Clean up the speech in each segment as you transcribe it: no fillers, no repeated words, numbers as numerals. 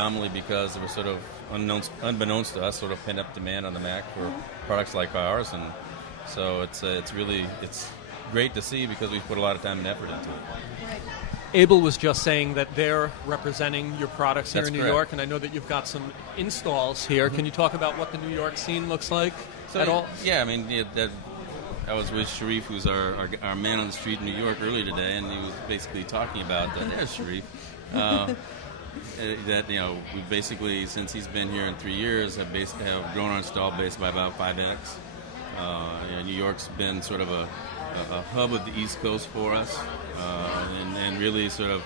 anomaly because there was sort of unbeknownst to us, sort of pent-up demand on the Mac for products like ours, and so it's great to see because we've put a lot of time and effort into it. Right. Abel was just saying that they're representing your products here That's in New correct. York, and I know that you've got some installs here. Can you talk about what the New York scene looks like at all? Yeah, I mean, I was with Sharif, who's our man on the street in New York earlier today, and he was basically talking about that. There's Sharif. That we basically, since he's been here in 3 years, have grown our install base by about 5x. New York's been sort of a hub of the East Coast for us, and really sort of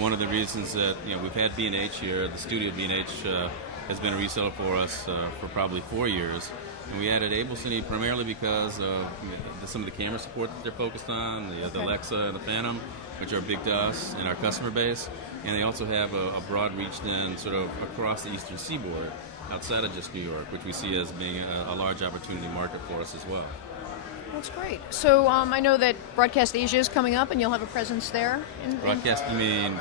one of the reasons that we've had B&H here. The studio B&H has been a reseller for us for probably 4 years. And we added Abel-Cine primarily because of some of the camera support that they're focused on, the Alexa and the Phantom, which are big to us and our customer base. And they also have a broad reach then sort of across the eastern seaboard, outside of just New York, which we see as being a large opportunity market for us as well. That's great. So I know that Broadcast Asia is coming up, and you'll have a presence there. You mean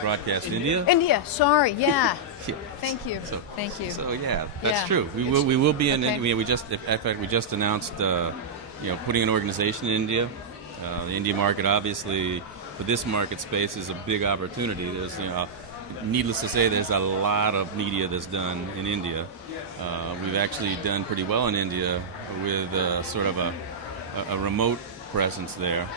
Broadcast India? India, sorry, yeah. Yeah. Thank you. Thank you. So yeah, that's Yeah. true. We will be in. Okay. We just announced putting an organization in India. The India market, obviously, for this market space, is a big opportunity. There's needless to say, there's a lot of media that's done in India. We've actually done pretty well in India with sort of a remote presence there,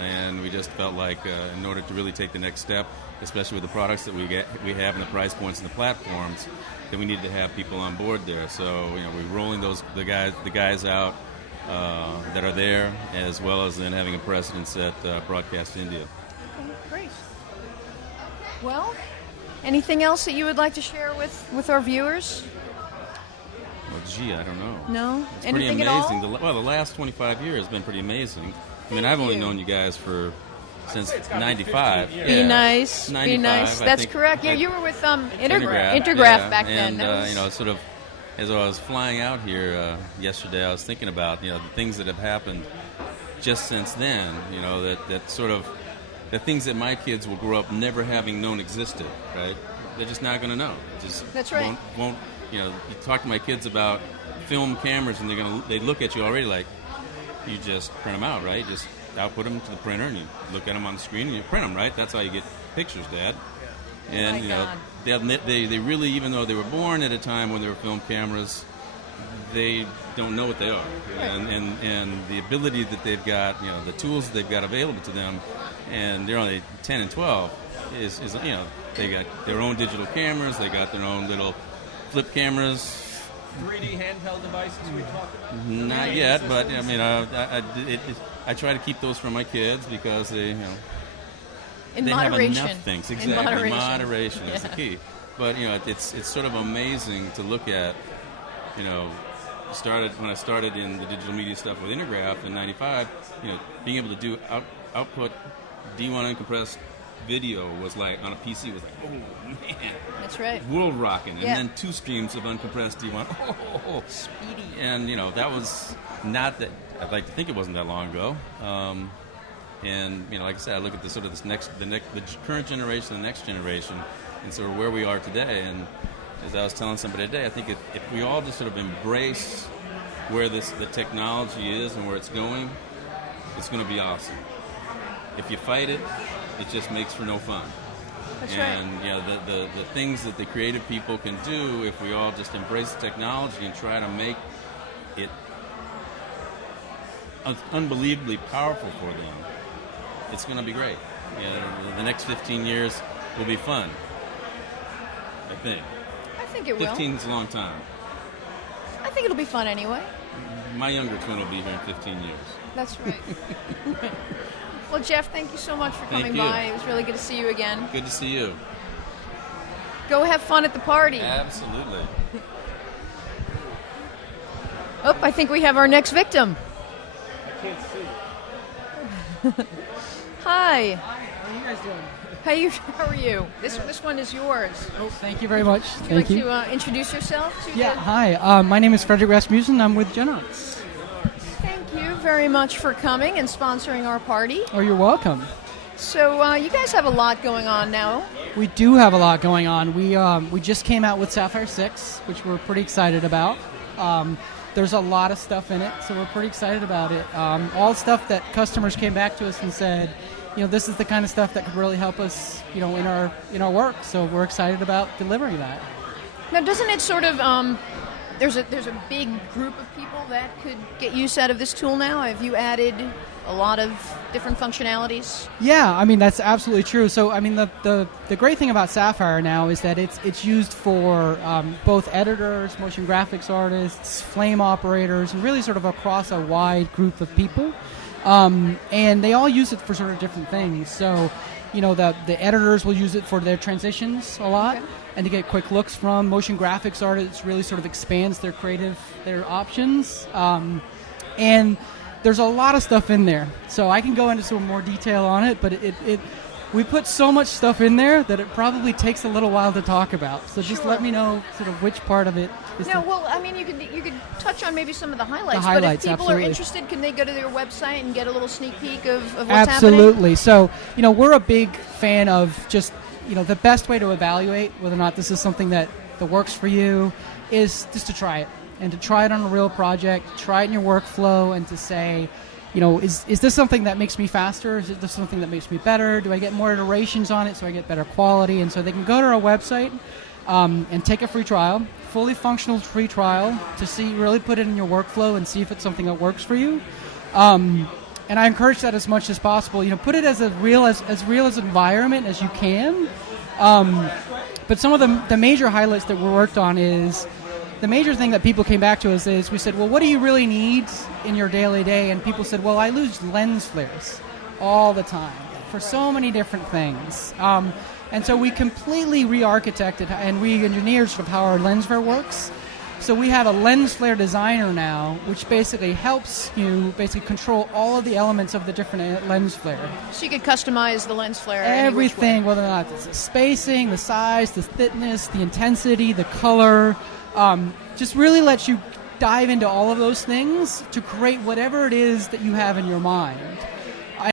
and we just felt like in order to really take the next step, especially with the products that we have and the price points and the platforms, that we needed to have people on board there. So we're rolling the guys out that are there, as well as then having a presence at Broadcast India. Okay, great. Well, anything else that you would like to share with our viewers? Well, gee, I don't know. No? It's Anything pretty at all? amazing. The last 25 years has been pretty amazing. I mean, I've only you. known you guys since '95. Be nice. 95, Be nice. I That's think. correct. Yeah, you were with Intergraph yeah. back then. And That was- sort of as I was flying out here yesterday, I was thinking about the things that have happened just since then. That sort of the things that my kids will grow up never having known existed. Right? They're just not going to know. Just That's right. Won't you talk to my kids about film cameras, and they look at you already like you just print them out, right? Just output them to the printer, and you look at them on the screen, and you print them, right? That's how you get pictures, Dad. And they really, even though they were born at a time when there were film cameras, they don't know what they are. And the ability that they've got, the tools that they've got available to them, and they're only 10 and 12, is they got their own digital cameras, they got their own little flip cameras. 3D handheld devices we talked about? Not yet, but I mean, I try to keep those from my kids because they in they moderation. have enough things. Exactly, In moderation is the key. But it's sort of amazing to look at. When I started in the digital media stuff with Intergraph in '95, being able to do output D1 uncompressed video was like on a PC was like, oh man, That's right. world rocking, and Yeah. then 2 streams of uncompressed D1, Speedy. and that was not that. I'd like to think it wasn't that long ago. And like I said, I look at the current generation, the next generation, and sort of where we are today. And as I was telling somebody today, I think if we all just sort of embrace where the technology is and where it's going, it's going to be awesome. If you fight it, it just makes for no fun. That's And right. the things that the creative people can do, if we all just embrace the technology and try to make it unbelievably powerful for them, it's going to be great. The next 15 years will be fun, I think. I think it will. 15 is a long time. I think it'll be fun anyway. My younger twin will be here in 15 years. That's right. Well, Jeff, thank you so much for Thank coming you. by. It was really good to see you again. Good to see you. Go have fun at the party. Absolutely. Oh, I think we have our next victim. I can't see. Hi. How are you guys doing? How are you? This one is yours. Oh, thank you very much. Would you like to introduce yourself? Yeah, hi. My name is Frederick Rasmussen. I'm with Genox. Thank you very much for coming and sponsoring our party. Oh, you're welcome. So you guys have a lot going on now We do have a lot going on. We just came out with Sapphire 6, which we're pretty excited about. There's a lot of stuff in it, so we're pretty excited about it. All stuff that customers came back to us and said, this is the kind of stuff that could really help us, in our work. So we're excited about delivering that. Now, doesn't it sort of there's a big group of people that could get use out of this tool now? Have you added a lot of different functionalities? Yeah, I mean that's absolutely true. So I mean the great thing about Sapphire now is that it's used for both editors, motion graphics artists, flame operators, and really sort of across a wide group of people. And they all use it for sort of different things. So, the editors will use it for their transitions a lot, and to get quick looks from. Motion graphics artists really sort of expands their options. And there's a lot of stuff in there. So I can go into some more detail on it, but we put so much stuff in there that it probably takes a little while to talk about. So just let me know sort of which part of it is. No, well, I mean, you could touch on maybe some of the highlights. But if people absolutely. are interested, can they go to their website and get a little sneak peek of what's Absolutely. So, we're a big fan of just, the best way to evaluate whether or not this is something that works for you is just to try it. And to try it on a real project, try it in your workflow, and to say, is this something that makes me faster? Is this something that makes me better? Do I get more iterations on it so I get better quality? And so they can go to our website and take a free trial, fully functional free trial, to really put it in your workflow and see if it's something that works for you. And I encourage that as much as possible. Put it as real as environment as you can. But some of the major highlights that we worked on is, the major thing that people came back to us is, we said, well, what do you really need in your daily day? And people said, well, I lose lens flares all the time for so many different things. And so we completely re-architected and re-engineered sort of how our lens flare works. So we have a lens flare designer now, which basically helps you control all of the elements of the different lens flare. So you could customize the lens flare. Everything, whether or not it's the spacing, the size, the thickness, the intensity, the color. Just really lets you dive into all of those things to create whatever it is that you have in your mind.